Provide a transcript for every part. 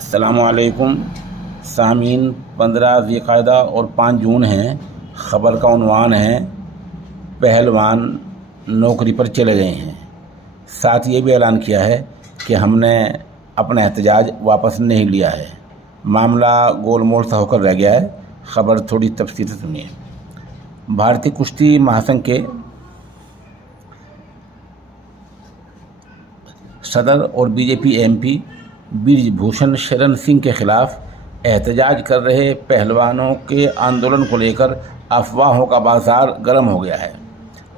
अस्सलामुअलैकुम सामीन। 15 ज़िलक़ादा और 5 जून हैं। ख़बर का उन्वान है पहलवान नौकरी पर चले गए हैं। साथ ये भी ऐलान किया है कि हमने अपना एहतजाज वापस नहीं लिया है। मामला गोल मोल सा होकर रह गया है। ख़बर थोड़ी तफसील से सुनिए। भारतीय कुश्ती महासंघ के सदर और बीजेपी एमपी ब्रिजभूषण शरण सिंह के खिलाफ एहतजाज कर रहे पहलवानों के आंदोलन को लेकर अफवाहों का बाजार गर्म हो गया है।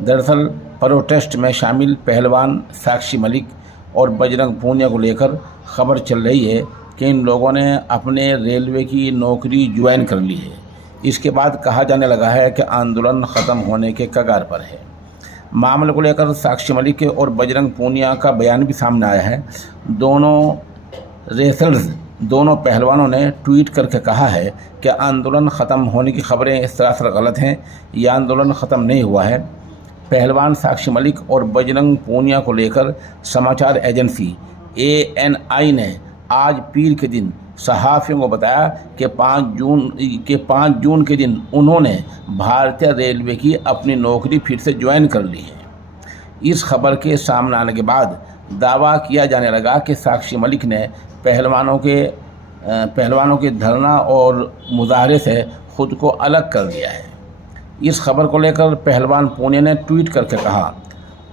दरअसल प्रोटेस्ट में शामिल पहलवान साक्षी मलिक और बजरंग पूनिया को लेकर खबर चल रही है कि इन लोगों ने अपने रेलवे की नौकरी ज्वाइन कर ली है। इसके बाद कहा जाने लगा है कि आंदोलन ख़त्म होने के कगार पर है। मामले को लेकर साक्षी मलिक और बजरंग पूनिया का बयान भी सामने आया है। दोनों पहलवानों ने ट्वीट करके कहा है कि आंदोलन ख़त्म होने की खबरें सरासर गलत हैं। यह आंदोलन ख़त्म नहीं हुआ है। पहलवान साक्षी मलिक और बजरंग पूनिया को लेकर समाचार एजेंसी ANI ने आज पीर के दिन सहाफ़ियों को बताया कि 5 जून के दिन उन्होंने भारतीय रेलवे की अपनी नौकरी फिर से ज्वाइन कर ली है। इस खबर के सामने आने के बाद दावा किया जाने लगा कि साक्षी मलिक ने पहलवानों के धरना और मुजाहरे से ख़ुद को अलग कर लिया है। इस खबर को लेकर पहलवान पूनिया ने ट्वीट करके कहा,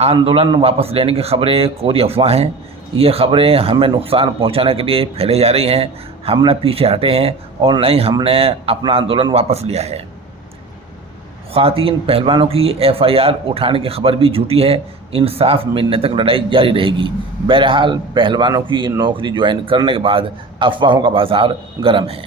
आंदोलन वापस लेने की खबरें कोरी अफवाह हैं। ये खबरें हमें नुकसान पहुंचाने के लिए फैले जा रही हैं। हम न पीछे हटे हैं और न ही हमने अपना आंदोलन वापस लिया है। ख़वातीन पहलवानों की FIR उठाने की खबर भी झूठी है। इंसाफ मिलने तक लड़ाई जारी रहेगी। बहरहाल पहलवानों की नौकरी ज्वाइन करने के बाद अफवाहों का बाजार गर्म है।